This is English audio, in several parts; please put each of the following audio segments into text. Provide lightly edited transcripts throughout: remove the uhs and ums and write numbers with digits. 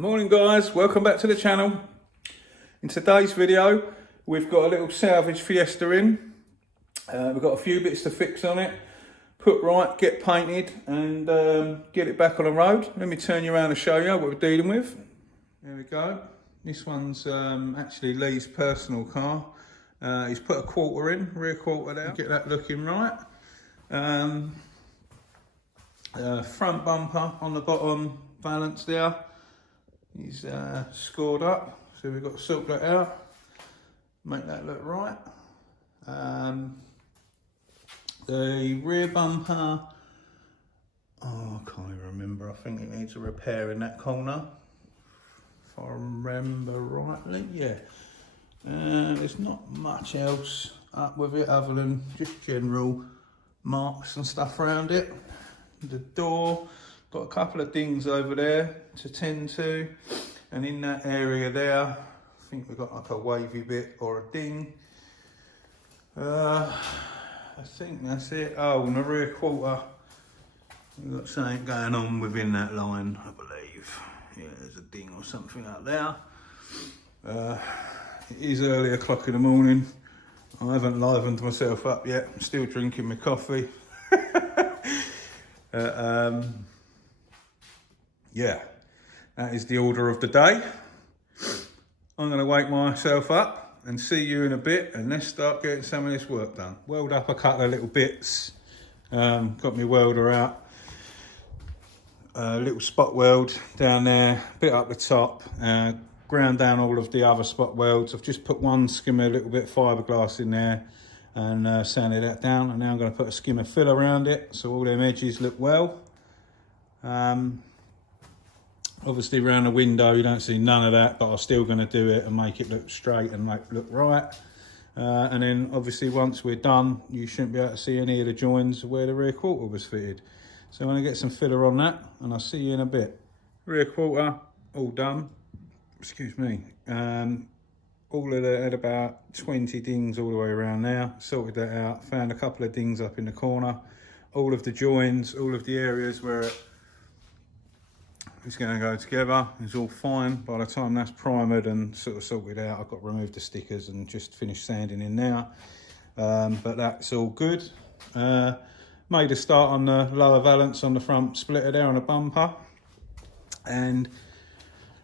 Morning guys, welcome back to the channel. In today's video we've got a little salvage Fiesta in. We've got a few bits to fix on it, put right, get painted and get it back on the road. Let me turn you around and show you what we're dealing with. There we go. This one's actually Lee's personal car. He's put a quarter in, rear quarter down, get that looking right. Front bumper on the bottom valance there. He's scored up, so we've got to sort that out, make that look right. The rear bumper, I can't even remember, I think it needs a repair in that corner, if I remember rightly, yeah. There's not much else up with it other than just general marks and stuff around it. The door, got a couple of dings over there to tend to, and in that area there, I think we've got like a wavy bit or a ding. I think that's it. Oh, and the rear quarter, we've got something going on within that line, I believe. Yeah, there's a ding or something out there. It is early o'clock in the morning. I haven't livened myself up yet. I'm still drinking my coffee. Yeah, that is the order of the day. I'm going to wake myself up and see you in a bit, and let's start getting some of this work done. Weld up a couple of little bits. Got my welder out. Little spot weld down there, bit up the top. Ground down all of the other spot welds. I've just put one skimmer, a little bit of fiberglass in there and sanded that down. And now I'm going to put a skimmer fill around it so all them edges look well. Obviously around the window you don't see none of that, but I'm still going to do it and make it look straight and look right. And then obviously once we're done, you shouldn't be able to see any of the joins where the rear quarter was fitted. So I'm going to get some filler on that and I'll see you in a bit. Rear quarter all done. Excuse me. All of that had about 20 dings all the way around there. Sorted that out. Found a couple of dings up in the corner. All of the joins, all of the areas where it's going to go together is all fine. By the time that's primered and sort of sorted out, I've got to remove the stickers and just finish sanding in now. But that's all good. Made a start on the lower valance on the front splitter there on the bumper. And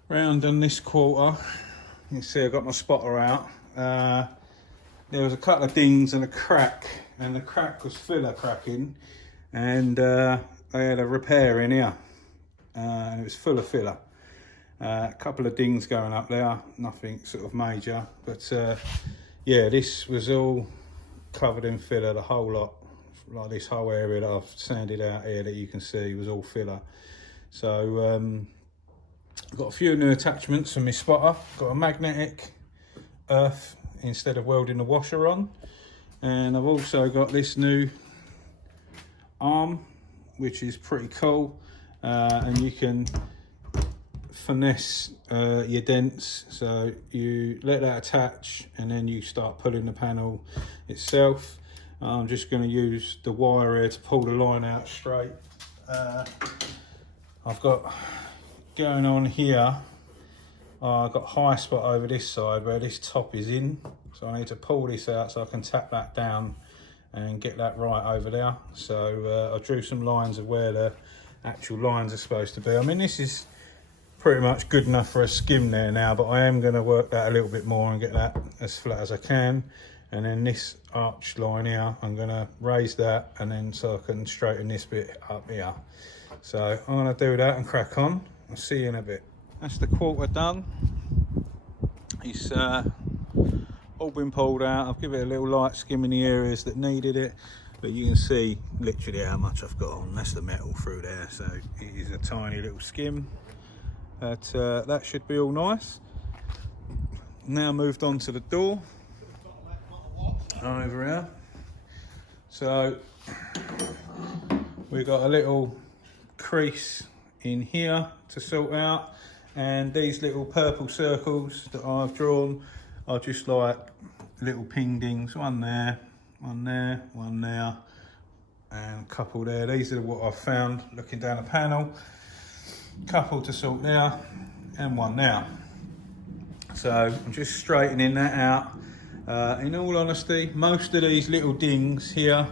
round on this quarter, you see I've got my spotter out. There was a couple of dings and a crack, and the crack was filler cracking, and I had a repair in here, and it was full of filler. A couple of dings going up there, nothing sort of major, but yeah, this was all covered in filler, the whole lot. Like this whole area that I've sanded out here that you can see was all filler. So I've got a few new attachments for my spotter. Got a magnetic earth instead of welding the washer on. And I've also got this new arm, which is pretty cool. And you can finesse your dents. So you let that attach and then you start pulling the panel itself. I'm just going to use the wire here to pull the line out straight. I've got going on here, I've got high spot over this side where this top is in, so I need to pull this out so I can tap that down and get that right over there. So I drew some lines of where the actual lines are supposed to be. I mean, this is pretty much good enough for a skim there now, but I am going to work that a little bit more and get that as flat as I can. And then this arch line here, I'm going to raise that, and then so I can straighten this bit up here. So I'm going to do that and crack on. I'll see you in a bit. That's the quarter done. It's all been pulled out. I've given it a little light skim in the areas that needed it, but you can see literally how much I've got on. That's the metal through there, so it is a tiny little skim. But that should be all nice. Now moved on to the door over here. So we've got a little crease in here to sort out, and these little purple circles that I've drawn are just like little ping dings, one there, one there, one there, and a couple there. These are what I've found looking down the panel. Couple to sort there. and one now. So I'm just straightening that out. In all honesty, most of these little dings here,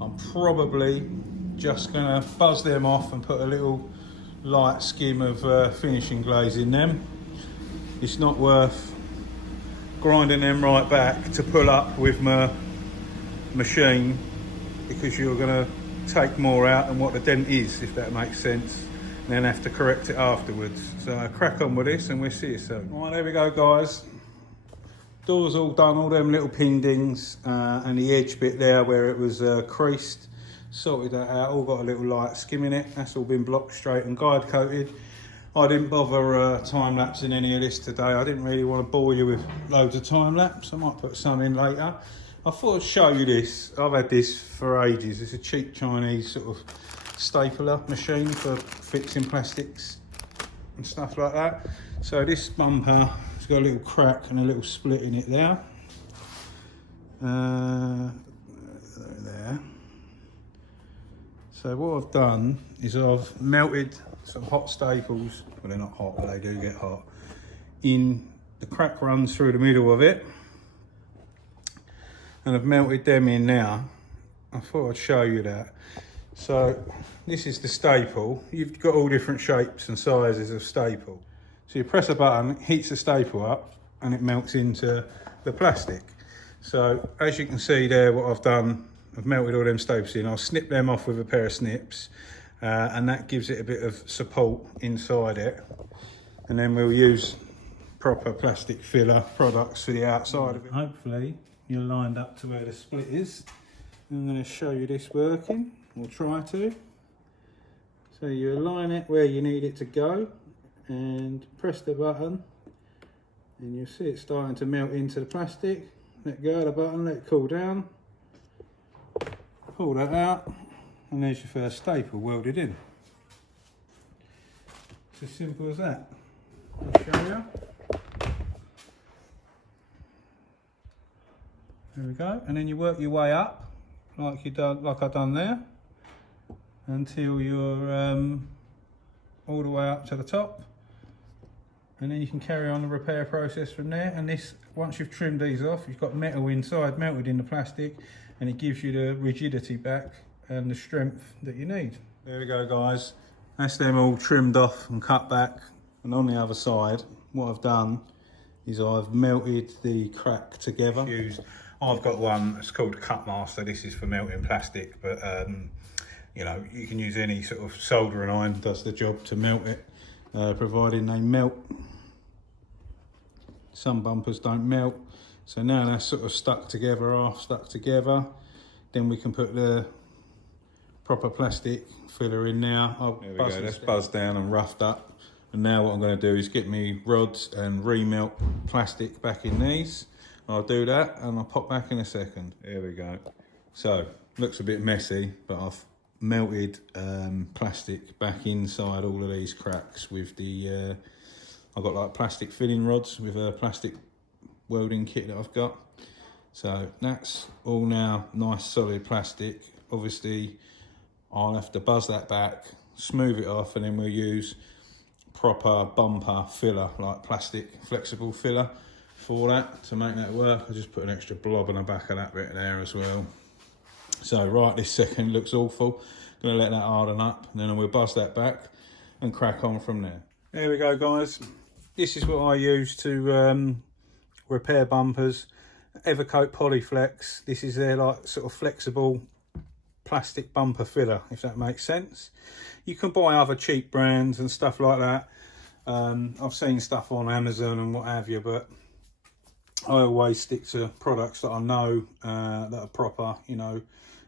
I'm probably just gonna buzz them off and put a little light skim of finishing glaze in them. It's not worth grinding them right back to pull up with my machine, because you're gonna take more out than what the dent is, if that makes sense, and then have to correct it afterwards. So crack on with this and we'll see you soon. Right, there we go guys. Door's all done, all them little pin dings and the edge bit there where it was creased. Sorted that out, all got a little light skim in it. That's all been block straight and guide coated. I didn't bother time lapsing any of this today. I didn't really want to bore you with loads of time lapse. I might put some in later. I thought I'd show you this. I've had this for ages. It's a cheap Chinese sort of stapler machine for fixing plastics and stuff like that. So this bumper, it's got a little crack and a little split in it there. There. So what I've done is I've melted some hot staples, well they're not hot but they do get hot, in the crack runs through the middle of it, and I've melted them in now. I thought I'd show you that. So this is the staple. You've got all different shapes and sizes of staple. So you press a button, it heats the staple up and it melts into the plastic. So as you can see there, what I've done, I've melted all them staples in. I'll snip them off with a pair of snips and that gives it a bit of support inside it. And then we'll use proper plastic filler products for the outside of it. Hopefully you're lined up to where the split is. I'm going to show you this working, or try to. So you align it where you need it to go and press the button and you'll see it starting to melt into the plastic. Let go of the button, let it cool down. Pull that out and there's your first staple welded in. It's as simple as that. I'll show you. There we go, and then you work your way up like I've done there, until you're all the way up to the top, and then you can carry on the repair process from there. And this, once you've trimmed these off, you've got metal inside melted in the plastic, and it gives you the rigidity back and the strength that you need. There we go guys, that's them all trimmed off and cut back. And on the other side, what I've done is I've melted the crack together. I've got one that's called a Cut Master. This is for melting plastic, but you know, you can use any sort of soldering iron, does the job to melt it, providing they melt. Some bumpers don't melt. So now that's sort of stuck together, half stuck together. Then we can put the proper plastic filler in now. There we go, that's buzzed down and roughed up. And now what I'm going to do is get me rods and remelt plastic back in these. I'll do that and I'll pop back in a second. There we go. So, looks a bit messy, but I've melted plastic back inside all of these cracks with the, I've got like plastic filling rods with a plastic welding kit that I've got. So that's all now nice solid plastic. Obviously, I'll have to buzz that back, smooth it off, and then we'll use proper bumper filler, like plastic flexible filler for that to make that work. I just put an extra blob on the back of that bit there as well. So right this second looks awful. Gonna let that harden up and then we'll buzz that back and crack on from there. There we go guys. This is what I use to repair bumpers. Evercoat Polyflex. This is their like sort of flexible plastic bumper filler, if that makes sense. You can buy other cheap brands and stuff like that. I've seen stuff on Amazon and what have you, but I always stick to products that I know that are proper. You know,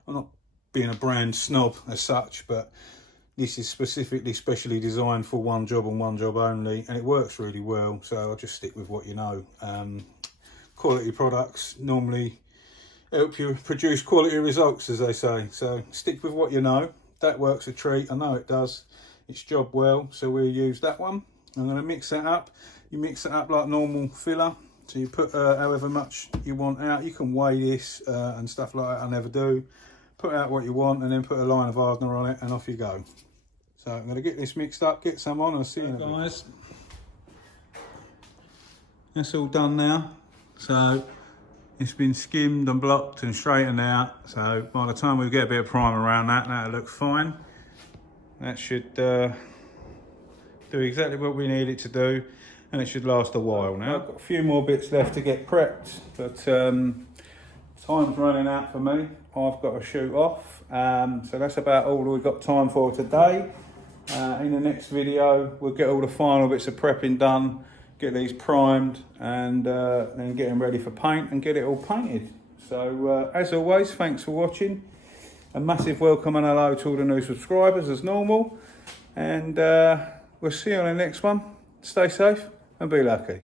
I'm not being a brand snob as such, but this is specially designed for one job and one job only, and it works really well. So I just stick with what you know. Quality products normally help you produce quality results, as they say. So stick with what you know. That works a treat. I know it does. It's job well, so we'll use that one. I'm going to mix that up. You mix it up like normal filler. So you put however much you want out. You can weigh this and stuff like that. I never do. Put out what you want and then put a line of hardener on it and off you go. So I'm going to get this mixed up, get some on, and I'll see you in a bit. Guys, That's all done now. So it's been skimmed and blocked and straightened out. So by the time we get a bit of primer around that, that'll look fine. That should do exactly what we need it to do, and it should last a while now. I've got a few more bits left to get prepped, but time's running out for me. I've got to shoot off. So that's about all we've got time for today. In the next video, we'll get all the final bits of prepping done, get these primed, and then get them ready for paint and get it all painted. So as always, thanks for watching. A massive welcome and hello to all the new subscribers as normal. And we'll see you on the next one. Stay safe and be lucky.